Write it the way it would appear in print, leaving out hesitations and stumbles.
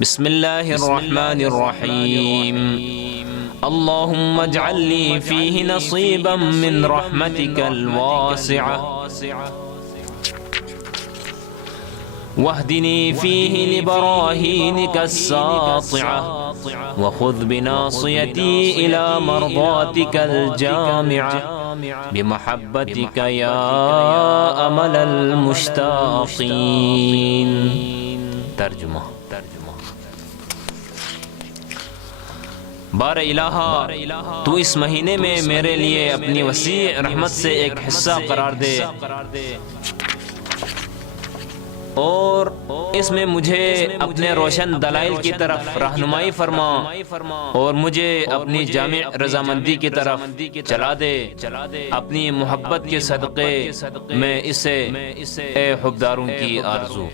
بسم اللہ الرحمن الرحیم اللہم اجعل لی فیہ نصیبا من رحمتک الواسعہ واہدنی فیہ لبراہینک الساطعہ وخذ بناصیتی الى مرضاتک الجامعہ بمحبتک یا امل المشتاقین۔ ترجمہ۔ بار الہ تو اس مہینے میں میرے لیے اپنی وسیع رحمت سے ایک حصہ قرار دے اور اس میں مجھے اپنے روشن دلائل کی طرف رہنمائی فرما اور مجھے اپنی جامع رضامندی کی طرف چلا دے۔ اپنی محبت کے صدقے میں اسے اے حبداروں کی آرزو۔